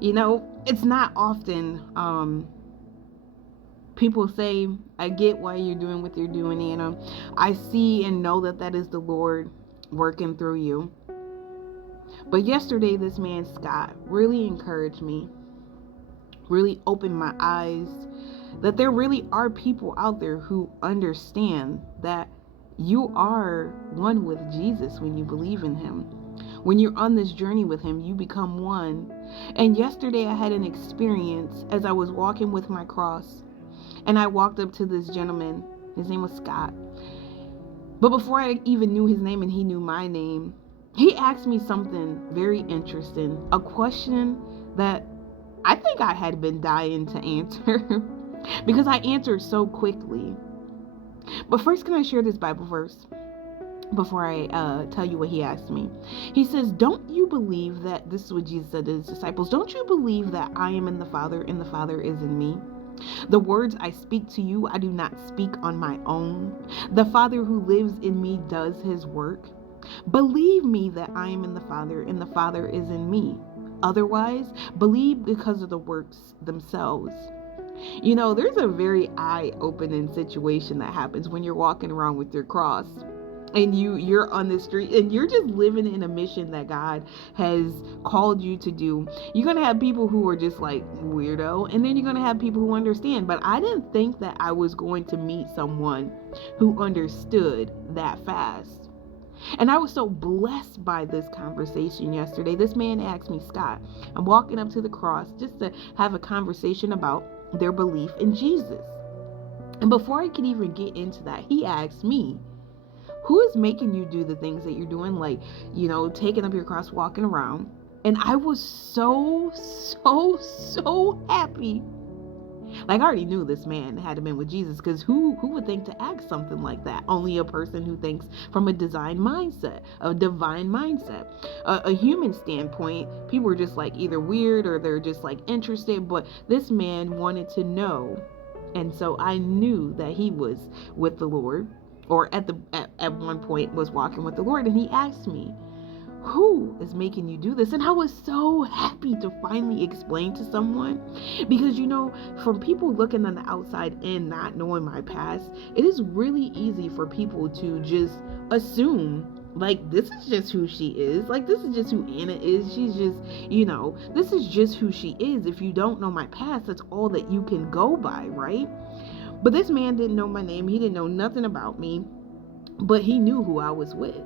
It's not often people say, I get why you're doing what you're doing, Anna. I see and know that that is the Lord working through you. But yesterday, this man, Scott, really encouraged me, really opened my eyes that there really are people out there who understand that you are one with Jesus when you believe in him. When you're on this journey with him, you become one. And yesterday I had an experience as I was walking with my cross, and I walked up to this gentleman. His name was Scott. But before I even knew his name and he knew my name, he asked me something very interesting, a question that I think I had been dying to answer because I answered so quickly. But first, can I share this Bible verse before I tell you what he asked me? He says, don't you believe that, this is what Jesus said to his disciples, don't you believe that I am in the Father and the Father is in me? The words I speak to you, I do not speak on my own. The Father who lives in me does his work. Believe me that I am in the Father and the Father is in me. Otherwise, believe because of the works themselves. There's a very eye-opening situation that happens when you're walking around with your cross and you're on the street and you're just living in a mission that God has called you to do. You're going to have people who are just like weirdo, and then you're going to have people who understand. But I didn't think that I was going to meet someone who understood that fast. And I was so blessed by this conversation yesterday. This man asked me, Scott, I'm walking up to the cross just to have a conversation about their belief in Jesus. And before I could even get into that, he asked me, who is making you do the things that you're doing? Like, taking up your cross, walking around. And I was so happy. Like, I already knew this man had to been with Jesus, because who would think to ask something like that? Only a person who thinks from a divine mindset. A human standpoint, people are just like either weird or they're just like interested, but this man wanted to know. And so I knew that he was with the Lord, or at one point was walking with the Lord, and he asked me, who is making you do this? And I was so happy to finally explain to someone, because from people looking on the outside in, not knowing my past, it is really easy for people to just assume, like, this is just who she is, like, this is just who Anna is, she's just, this is just who she is. If you don't know my past, that's all that you can go by, right? But this man didn't know my name, he didn't know nothing about me, but he knew who I was with.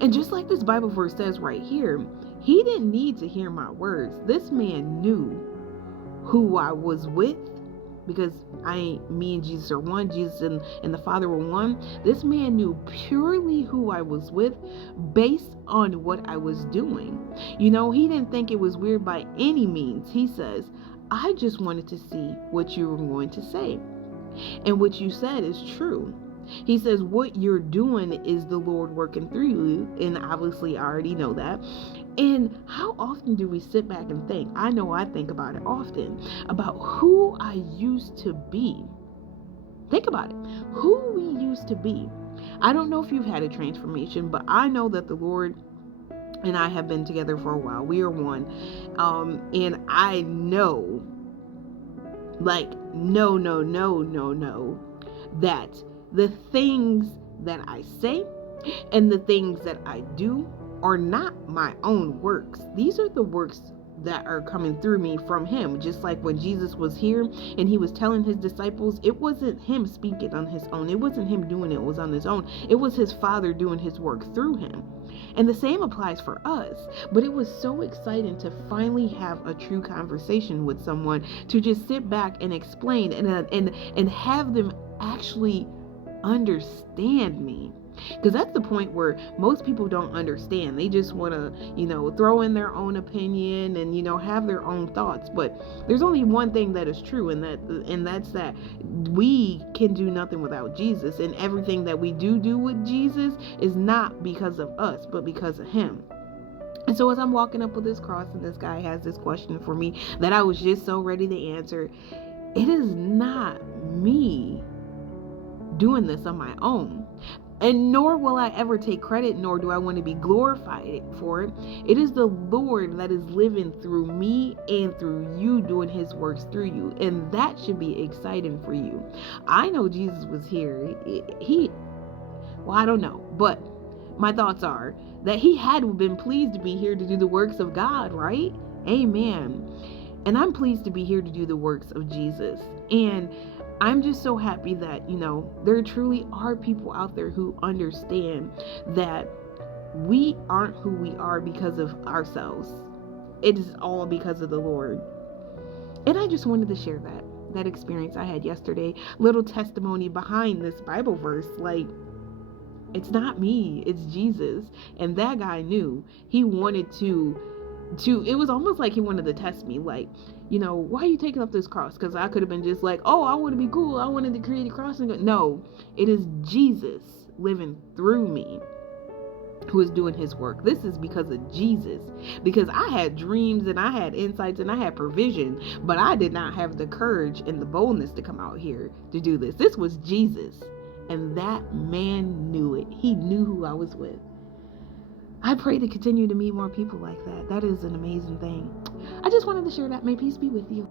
And just like this Bible verse says right here, he didn't need to hear my words. This man knew who I was with, because me and Jesus are one. Jesus and the Father were one. This man knew purely who I was with based on what I was doing. He didn't think it was weird by any means. He says, I just wanted to see what you were going to say. And what you said is true. He says, what you're doing is the Lord working through you. And obviously I already know that. And how often do we sit back and think? I know I think about it often, about who I used to be. Think about it. Who we used to be. I don't know if you've had a transformation, but I know that the Lord and I have been together for a while. We are one. And I know, like, no, that the things that I say and the things that I do are not my own works. These are the works that are coming through me from him. Just like when Jesus was here and he was telling his disciples, it wasn't him speaking on his own. It wasn't him doing it was on his own. It was his Father doing his work through him. And the same applies for us. But it was so exciting to finally have a true conversation with someone, to just sit back and explain and have them actually understand me. Because that's the point where most people don't understand. They just want to, throw in their own opinion and, have their own thoughts. But there's only one thing that is true, and that's that we can do nothing without Jesus. And everything that we do with Jesus is not because of us, but because of him. And so as I'm walking up with this cross and this guy has this question for me that I was just so ready to answer, it is not me doing this on my own. And nor will I ever take credit, nor do I want to be glorified for it. It is the Lord that is living through me and through you, doing his works through you. And that should be exciting for you. I know Jesus was here. Well, I don't know, but my thoughts are that he had been pleased to be here to do the works of God, right? Amen. And I'm pleased to be here to do the works of Jesus. And I'm just so happy that, there truly are people out there who understand that we aren't who we are because of ourselves. It is all because of the Lord. And I just wanted to share that experience I had yesterday. Little testimony behind this Bible verse. Like, it's not me, it's Jesus. And that guy knew. He wanted to it was almost like he wanted to test me, like, why are you taking up this cross? Because I could have been just like, oh, I want to be cool, I wanted to create a cross and go. No, it is Jesus living through me who is doing his work. This is because of Jesus, because I had dreams and I had insights and I had provision, but I did not have the courage and the boldness to come out here to do this. This was Jesus, and that man knew it. He knew who I was with. I pray to continue to meet more people like that. That is an amazing thing. I just wanted to share that. May peace be with you.